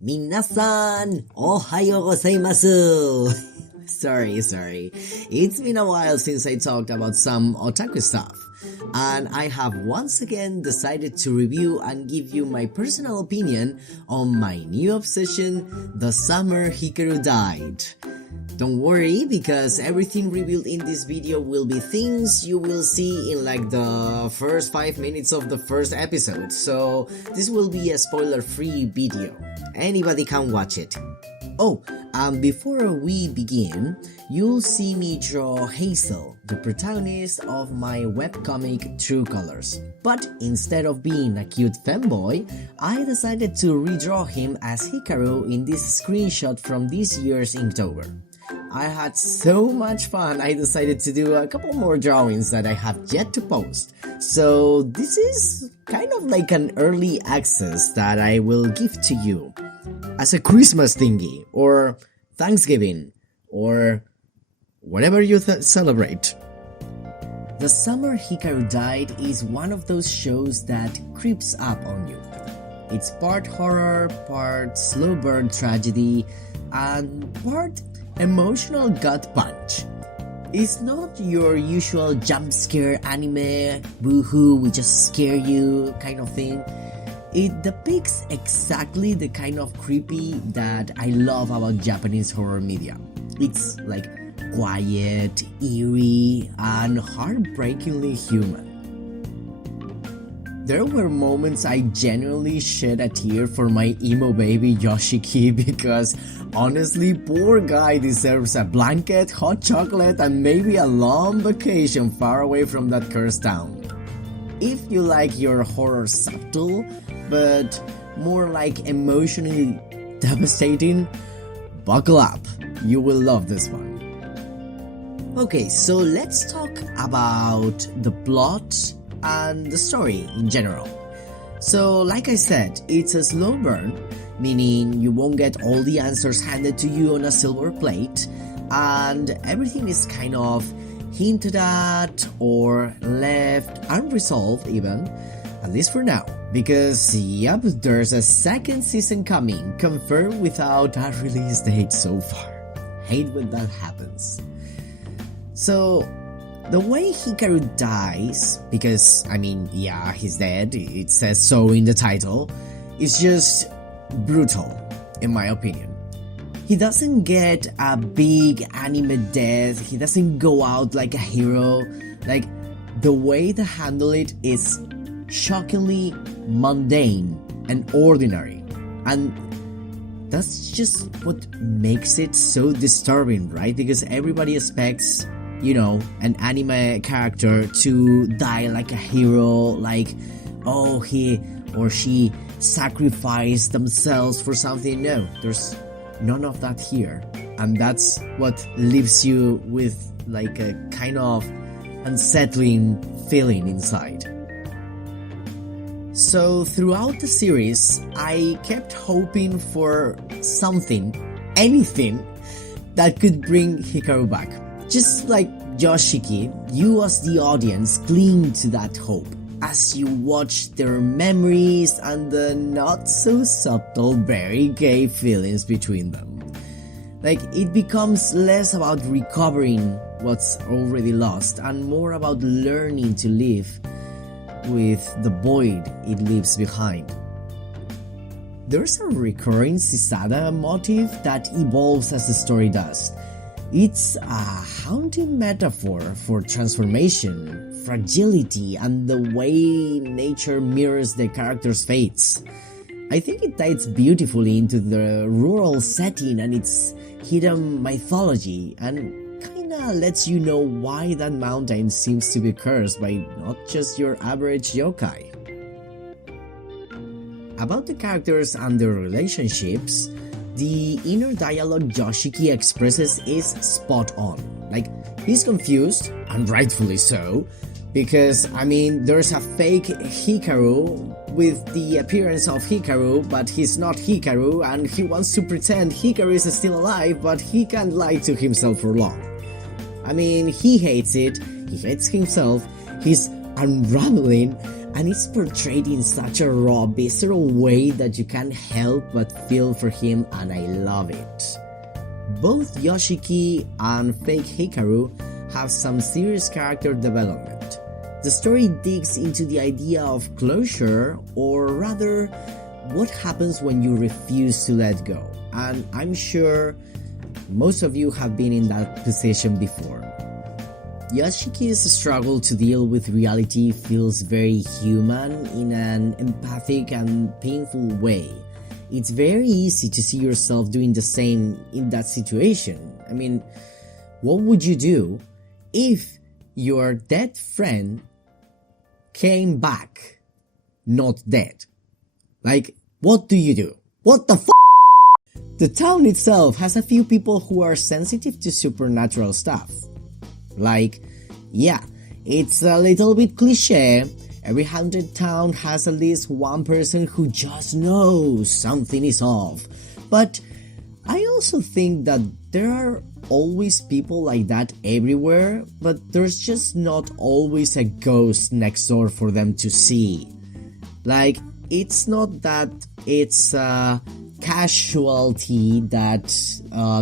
Minasan, ohayo gozaimasu. Sorry. It's been a while since I talked about some otaku stuff. And I have once again decided to review and give you my personal opinion on my new obsession, the summer Hikaru died. Don't worry, because everything revealed in this video will be things you will see in like the first 5 minutes of the first episode, so this will be a spoiler-free video. Anybody can watch it. Oh, and before we begin, you'll see me draw Weasel, the protagonist of my webcomic True Colors. But instead of being a cute femboy, I decided to redraw him as Hikaru in this screenshot from this year's Inktober. I had so much fun, I decided to do a couple more drawings that I have yet to post. So this is kind of like an early access that I will give to you as a Christmas thingy, or Thanksgiving, or whatever you celebrate. The Summer Hikaru Died is one of those shows that creeps up on you. It's part horror, part slow burn tragedy, and part emotional gut punch. It's not your usual jump scare anime, boohoo, we just scare you kind of thing. It depicts exactly the kind of creepy that I love about Japanese horror media. It's like quiet, eerie, and heartbreakingly human. There were moments I genuinely shed a tear for my emo baby Yoshiki because honestly, poor guy deserves a blanket, hot chocolate, and maybe a long vacation far away from that cursed town. If you like your horror subtle, but more like emotionally devastating, buckle up, you will love this one. Okay, so let's talk about the plot and the story in general. So like I said, it's a slow burn, meaning you won't get all the answers handed to you on a silver plate, and everything is kind of hinted at or left unresolved even, at least for now, because yep, there's a second season coming, confirmed without a release date so far. Hate when that happens. So the way Hikaru dies, because I mean, yeah, he's dead, it says so in the title, is just brutal, in my opinion. He doesn't get a big anime death, he doesn't go out like a hero, like the way they handle it is shockingly mundane and ordinary, and that's just what makes it so disturbing, right? Because everybody expects, you know, an anime character to die like a hero, like, oh, he or she sacrificed themselves for something. No, there's none of that here, and that's what leaves you with like a kind of unsettling feeling inside. So throughout the series, I kept hoping for something, anything, that could bring Hikaru back. Just like Yoshiki, you as the audience cling to that hope as you watch their memories and the not so subtle, very gay feelings between them. Like, it becomes less about recovering what's already lost and more about learning to live with the void it leaves behind. There's a recurring Sisada motif that evolves as the story does. It's a haunting metaphor for transformation, fragility, and the way nature mirrors the character's fates. I think it ties beautifully into the rural setting and its hidden mythology, and kinda lets you know why that mountain seems to be cursed by not just your average yokai. About the characters and their relationships, the inner dialogue Yoshiki expresses is spot on. Like, he's confused, and rightfully so, because, I mean, there's a fake Hikaru with the appearance of Hikaru, but he's not Hikaru, and he wants to pretend Hikaru is still alive, but he can't lie to himself for long. I mean, he hates it, he hates himself, he's unraveling, and it's portrayed in such a raw, visceral way that you can't help but feel for him, and I love it. Both Yoshiki and fake Hikaru have some serious character development. The story digs into the idea of closure, or rather, what happens when you refuse to let go, and I'm sure most of you have been in that position before. Yoshiki's struggle to deal with reality feels very human in an empathic and painful way. It's very easy to see yourself doing the same in that situation. I mean, what would you do if your dead friend came back not dead? Like, what do you do? What the f***? The town itself has a few people who are sensitive to supernatural stuff. Like, yeah, it's a little bit cliche. Every haunted town has at least one person who just knows something is off. But I also think that there are always people like that everywhere, but there's just not always a ghost next door for them to see. Like, it's not that it's a casualty that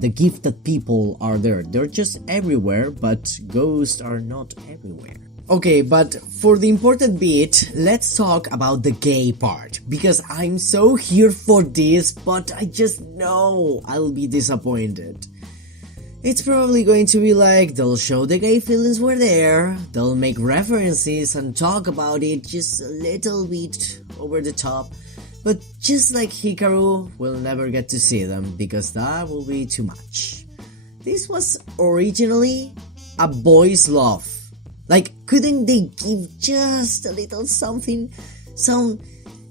the gifted people are there. They're just everywhere, but ghosts are not everywhere. Okay, but for the important bit, let's talk about the gay part, because I'm so here for this, but I just know I'll be disappointed. It's probably going to be like, they'll show the gay feelings were there, they'll make references and talk about it just a little bit over the top, but just like Hikaru, we'll never get to see them because that will be too much. This was originally a boys' love. Like, couldn't they give just a little something, some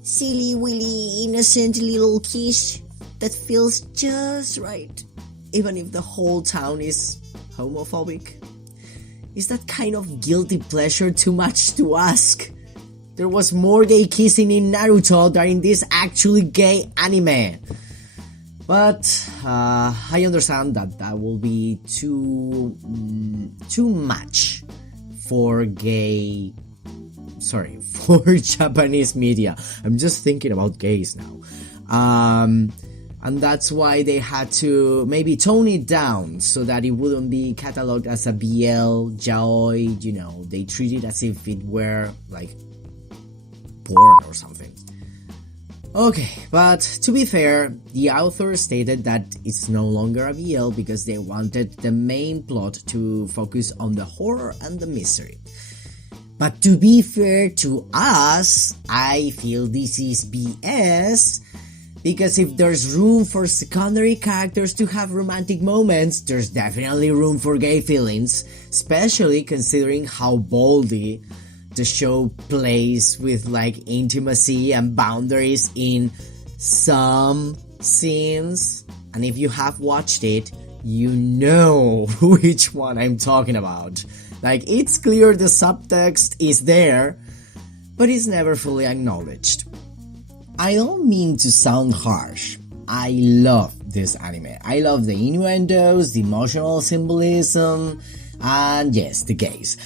silly willy innocent little kiss that feels just right, even if the whole town is homophobic? Is that kind of guilty pleasure too much to ask? There was more gay kissing in Naruto than in this actually gay anime. But I understand that that will be too much for Japanese media. I'm just thinking about gays now. And that's why they had to maybe tone it down so that it wouldn't be cataloged as a BL, yaoi, you know, they treat it as if it were like porn or something. Okay, but to be fair, the author stated that it's no longer a BL because they wanted the main plot to focus on the horror and the mystery. But to be fair to us, I feel this is BS, because if there's room for secondary characters to have romantic moments, there's definitely room for gay feelings, especially considering how boldly the show plays with like intimacy and boundaries in some scenes. And if you have watched it, you know which one I'm talking about. Like, it's clear the subtext is there, but it's never fully acknowledged. I don't mean to sound harsh. I love this anime. I love the innuendos, the emotional symbolism, and yes, the gays.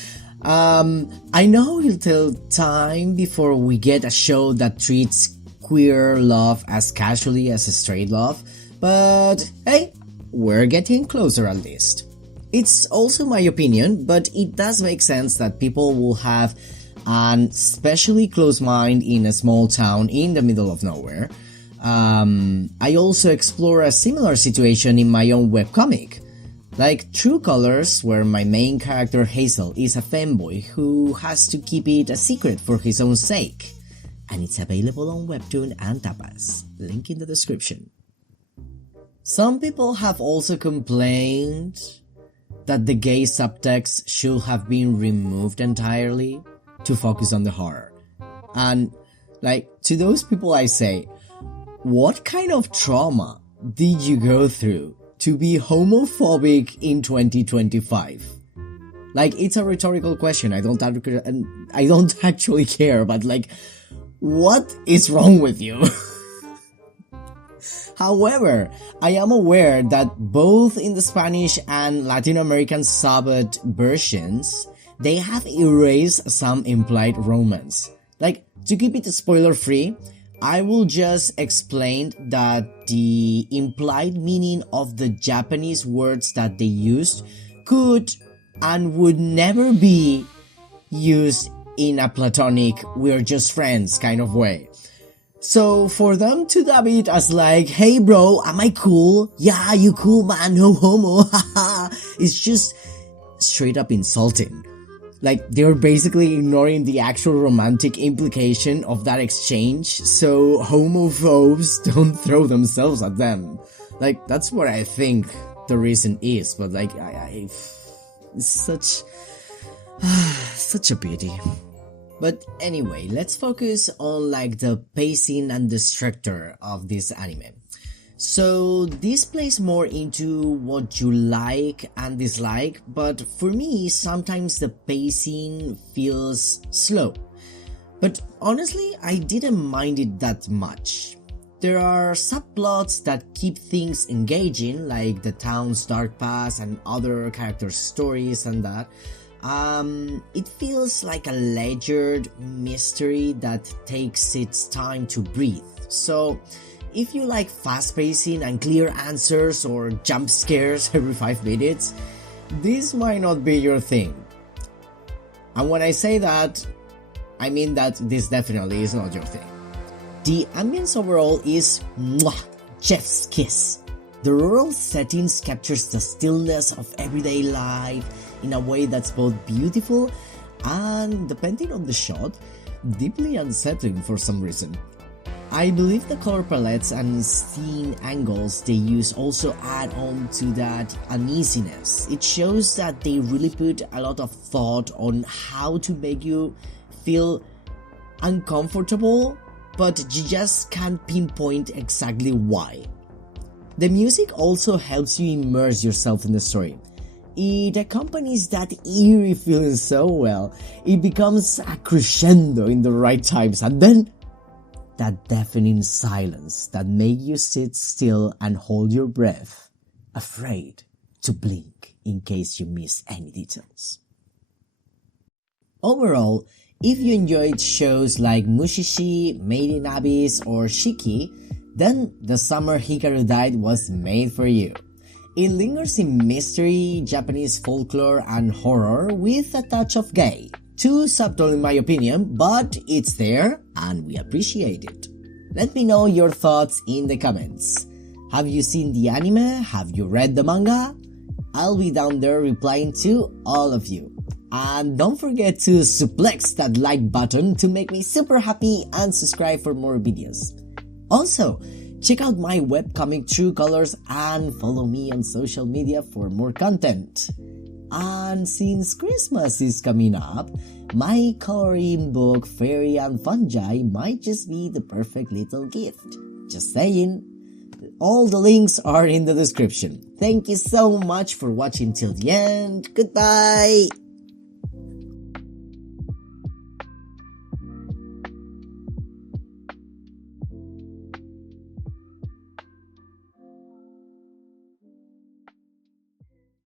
I know it'll take time before we get a show that treats queer love as casually as a straight love, but hey, we're getting closer at least. It's also my opinion, but it does make sense that people will have an especially close mind in a small town in the middle of nowhere. I also explore a similar situation in my own webcomic. Like True Colors, where my main character Hazel is a femboy who has to keep it a secret for his own sake. And it's available on WEBTOON and Tapas, link in the description. Some people have also complained that the gay subtext should have been removed entirely to focus on the horror. And like, to those people I say, what kind of trauma did you go through to be homophobic in 2025? Like, it's a rhetorical question. I don't actually care, but like, what is wrong with you? However, I am aware that both in the Spanish and Latin American subbed versions, they have erased some implied romance. Like, to keep it spoiler free, I will just explain that the implied meaning of the Japanese words that they used could and would never be used in a platonic, we're just friends kind of way. So for them to dub it as like, hey bro, am I cool? Yeah, you cool man, no homo, haha. It's just straight up insulting. Like, they're basically ignoring the actual romantic implication of that exchange, so homophobes don't throw themselves at them. Like, that's what I think the reason is, but like, it's such a pity. But anyway, let's focus on like the pacing and the structure of this anime. So this plays more into what you like and dislike, but for me, sometimes the pacing feels slow. But honestly, I didn't mind it that much. There are subplots that keep things engaging, like the town's dark past and other characters' stories and that. It feels like a ledgered mystery that takes its time to breathe. So if you like fast pacing and clear answers or jump scares every 5 minutes, this might not be your thing. And when I say that, I mean that this definitely is not your thing. The ambience overall is mwah, chef's kiss. The rural settings captures the stillness of everyday life in a way that's both beautiful and, depending on the shot, deeply unsettling for some reason. I believe the color palettes and scene angles they use also add on to that uneasiness. It shows that they really put a lot of thought on how to make you feel uncomfortable, but you just can't pinpoint exactly why. The music also helps you immerse yourself in the story. It accompanies that eerie feeling so well. It becomes a crescendo in the right times, and then that deafening silence that makes you sit still and hold your breath, afraid to blink in case you miss any details. Overall, if you enjoyed shows like Mushishi, Made in Abyss, or Shiki, then the summer Hikaru died was made for you. It lingers in mystery, Japanese folklore, and horror with a touch of gay. Too subtle in my opinion, but it's there and we appreciate it. Let me know your thoughts in the comments. Have you seen the anime? Have you read the manga? I'll be down there replying to all of you. And don't forget to suplex that like button to make me super happy and subscribe for more videos. Also, check out my webcomic True Colors and follow me on social media for more content. And since Christmas is coming up, my coloring book Fairy and Fungi might just be the perfect little gift. Just saying. All the links are in the description. Thank you so much for watching till the end. Goodbye!